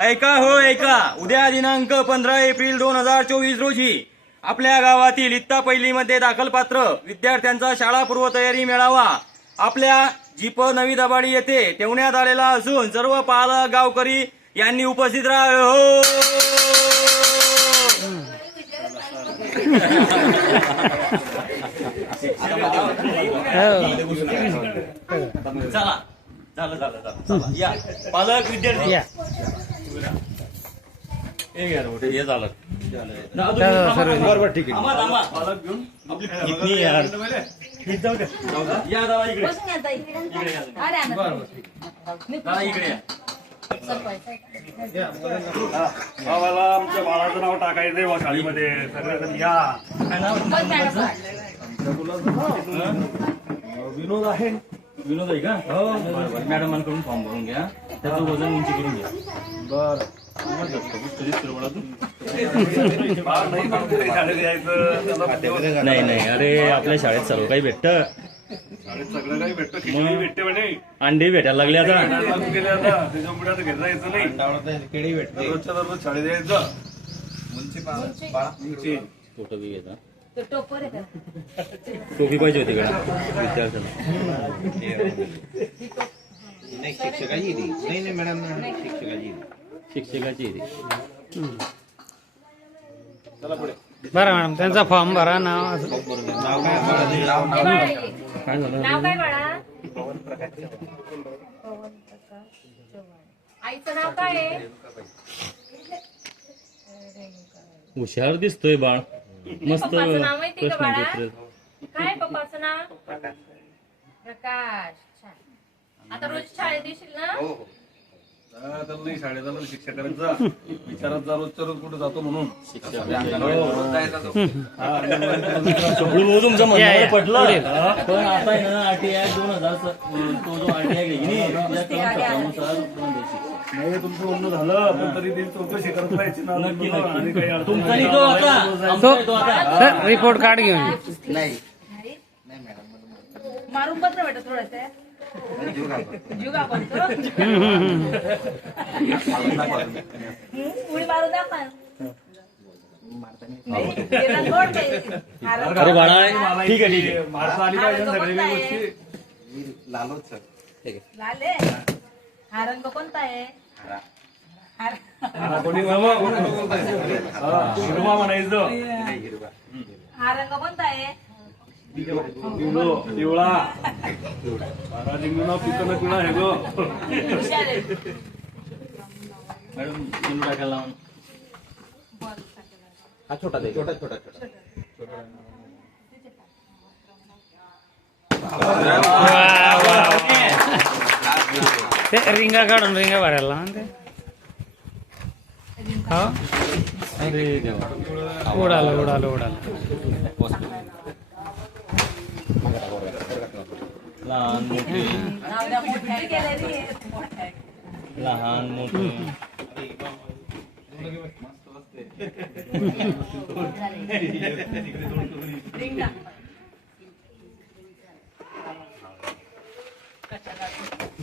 ऐका हो ऐका. उद्या दिनांक पंधरा एप्रिल दोन हजार चोवीस रोजी आपल्या गावातील इत्ता पहिलीमध्ये दाखल पात्र विद्यार्थ्यांचा शाळा पूर्वतयारी मेळावा आपल्या जीप नवी दबाडी येथे ठेवण्यात आलेला असून सर्व पालक गावकरी यांनी उपस्थित राहावे. हो! चला. झालं झालं झालं चला या. पालक विद्यार्थी. या. हे घ्या रे मोठे, हे झालं. बरोबर ठीक आहे. थांबा, थांबा. पालक घेऊन आपली कितनी यार जाऊ द्या. या दादा इकडे. बसून या ताई. इकडे या. अरे आणा. मी दादा इकडे या. भावाला आमच्या बाळाचं नाव टाकायचंय बा शाळेमध्ये सगळेजण या. मॅडम. विनोद आहे. विनोद आहे का? हो. मॅडमांकडून फॉर्म भरून घ्या. त्याचं वजन उंची करून घ्या. बर. नाही नाही. नाही अरे आपल्या शाळेत सर्व काही भेटत. शाळेत सगळं काही भेटतं खिचडी भेटते म्हणे अंडे भेटायला लागले आता. नाटक गेले आता त्याच्यामुळे आता घेता यायचं नाही दररोजच्या दररोज शाळेत यायचं. उंची. फोटो बी घेता? टोपी पाहिजे होती का? विद्यार्थ्यांना. नाही शिक्षकाची ती. नाही नाही मॅडम शिक्षकाची. बरं मॅडम त्यांचा फॉर्म भरा नाव काय? झालं नाव काय? बाळा. पवन प्रकाश चव्हाण. आईचं नाव काय आहे? हुशार दिसतोय बाळ. मस्त पप्पाचं नाव माहिती का प्रश्न बाळा? काय पप्पाचं नाव? प्रकाश. छान. आता रोज शाळेत येशील ना? हा, त्याला नाही विचारात जा रोजच्या रोज कुठे जातो म्हणून. तुमचं म्हणणं. पटलं. हा, पण आता आहे ना दोन हजार तो जो. नाही तुमचं झालं पण तरी ती चौकशी करत ना नक्की आणि काही तुमचा रिपोर्ट कार्ड घेऊन. नाही. मारून ना बेटा थोडस. जीव घाबरतो उडी मारून दाखव नाही, त्याला गोड पाहिजे. हारण अरे बाळा ठीक आहे ठीक आहे मारता आली पाहिजे ना सगळ्या हारण गोष्टी मी लालोच सर ठीक आहे लाल हा रंग कोणता आहे हा- हा, कोणी मामा, कोणी बोलताय. हा, हिरवा म्हणायचं हा रंग कोणता आहे पिवळो पिवळा बारा लिंगून पिकं पिवळा हे गो हुशार आहे. मॅडम चेंडू टाकायला लावून हा छोटा दे छोटा छोटा छोटा वा, वा. ते रिंगा काढून रिंगा भरायला लावा ना ते हो अरे देवा उडालं उडालं उडालं लहान मोठे. लहान मोठे.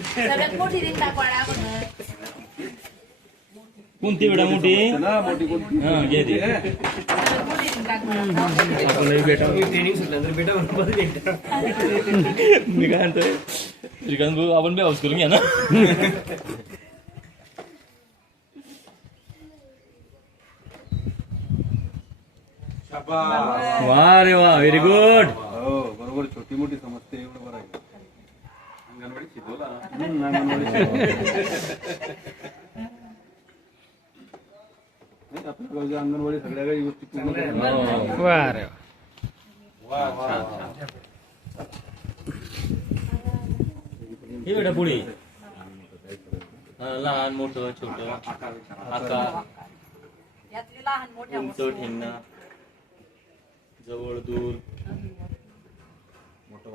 सगळ्यात मोठी रिंग दाखवाडा म्हणत कोणती बेटा मोठी ना मोठी कोणती हा घे दे सगळ्यात मोठी रिंग दाखवाडा आपल्यालाही बेटा मी काय म्हणतोय श्रीकांत भाऊ आपण बी हाऊस करून घ्या ना वा रे वा व्हेरी गुड हो बरोबर छोटी मोठी समजते एवढं बरं आहे अंगणवाडी शिकवला हम्म, अंगणवाडी शिकवला. नाही, आपल्या गावच्या अंगणवाडी सगळ्या काही गोष्टी पूर्ण रे वा. हे बेटा पुढे हा, लहान मोठं छोट. आकार यातली लहान मोठ्या उंच ठेंगणा जवळ दूर. मोठं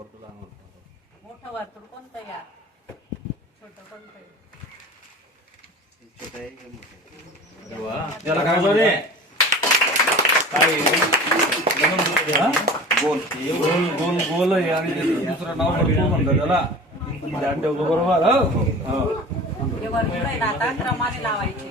वर्तुळ कोणतं या? छोटं कोणतं आहे? अरे वा. त्याला काय बोलतो रे काय हा? गोल गोल गोल आहे आणि दुसरं नाव भरपूर म्हणतात त्याला हे वरती आहे ना आता क्रमाने लावायचे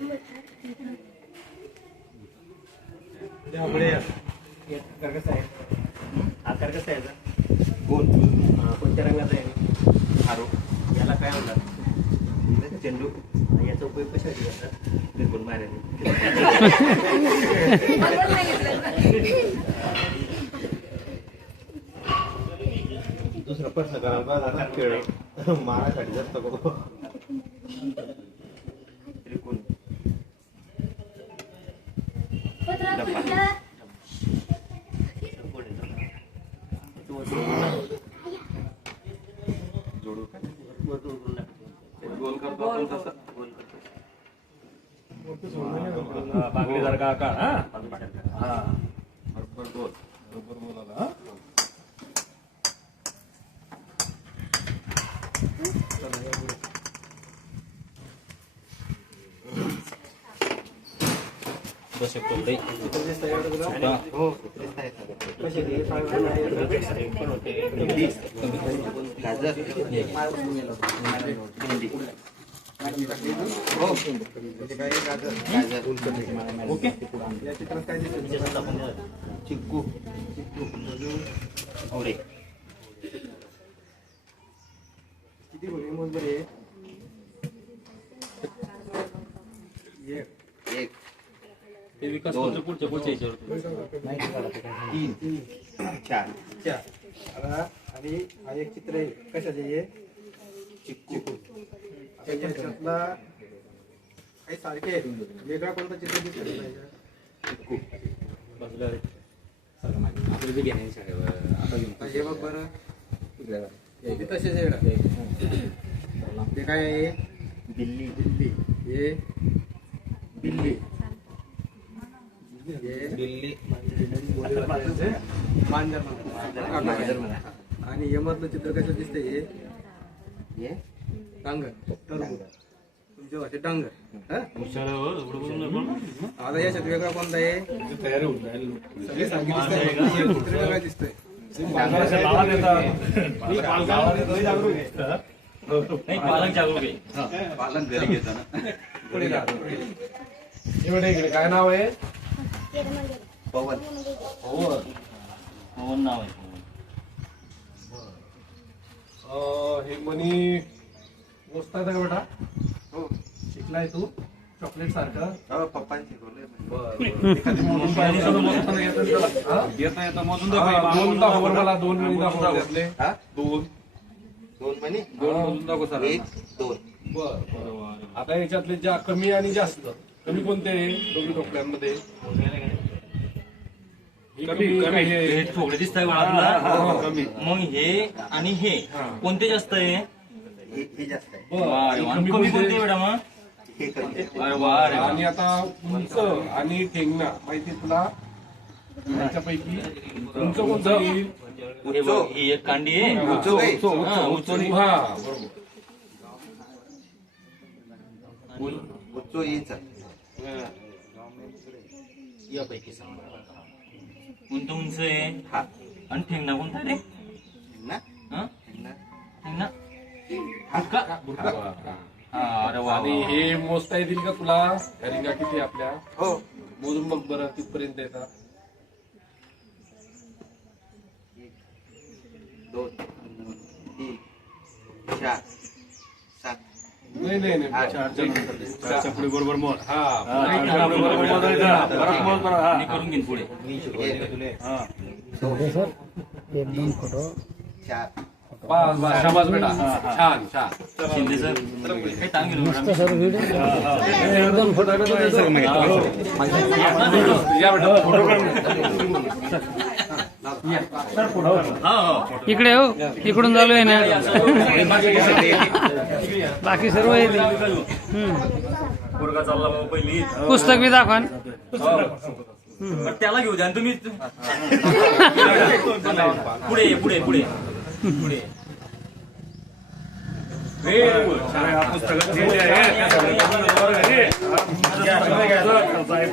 वा बरोबर आहे. आकार कसा आहे कोणत्या रंगाचा आहे? हारो याला काय म्हणतात? चेंडू. याचा उपयोग कशासाठी करतात? बिलकुल मारायला दुसरा प्रश्न करा. खेळ मारासाठी जास्त करू जोडू का? गोल करतो आपण तसं. बांगडीसारखा आकार हा. बरोबर गोल बरोबर हा. हो गाजर भेंडी हो गाजर ओके चिक्कू आवडे एक ते विकास दोन. पुढच्या पुढच्या याच्यावर तीन चार आणि हा एक चित्र आहे कशाचे आहे चिक्कू त्याच्यातला काही सारखे आहेत. वेगळा कोणता चित्र दिसलं पाहिजे चिक्कू हे बघ बरं हे बी तसेच आहे. ते काय आहे बिल्ली दिल्ली हे दिल्ली हे बिल्ली मांजर मांजर म्हणतात. म्हणा आणि हे मधलं चित्र कसं दिसतंय हे? हे? डांगर टरबूज. तुमच्या भाषेत डांगर हा? आता याच्यात वेगळा कोणता आहे? दिसताय. चित्र वेगळा दिसतंय. नाही पालक जागरूक आहे. पालन घरी घेताना. पुढे जा. एवढे इकडे. काय नाव आहे? पवन. पवन. नाव आहे हे मनी मोजता का बेटा. हो. शिकलाय तू चॉकलेट सारखं. हो पप्पांनी शिकवलंय? हा? हा, मला दोन मिनिट दाखव. त्यातले हा? दोन. दोन म्हणे दोन मोजून दाखव सर एक दोन. बर. आता याच्यातले ज्या कमी आणि जास्त. कमी कोणते कमी कमी हे दिसत आहे बाळा तुला मग हे आणि हे कोणते जास्त आहे? हे जास्त आहे. बरं, अरे वा, कमी कमी कोणते? कोणते बेटा मग हे कमी आहे. अरे वा अरे वा. आणि आता उंच आणि ठेंगणा माहिती तुला? याच्यापैकी उंच कोणतं? येईल हे बघ, ही एक कांडी आहे. उंच? हा, उंच. हा बरोबर. यापैकी सांग कोणतं उंच आहे? हा. आणि ठेंगणा कोणता रे? ना हा? ना ठेंगणा? बुरका? हा, अरे वा हे मोजता येतील का तुला? ह्या रिंगा किती आपल्या? हो. मोजून बघ बरं तिथपर्यंत येतात. दोन तीन चार नाही नाही नाही. चारच्या नंतर दे. चारच्या पुढे बरोबर मोज हा चारच्या पुढे बरोबर मोजायचा. परत मोज म्हणा, हा. मी करून घेईन पुढे एक हा. चार बस बस शाबास बेटा छान छान शिंदे सर काही टांग गेलो मॅडम या बेटा फोटो काढ. हा हा इकडे हो इकडून चालू आहे ना. बाकी सर्व येते पुस्तक बी दाखवा त्याला घेऊ द्या तुम्ही पुढे ये, पुढे पुढे. पुढे. Very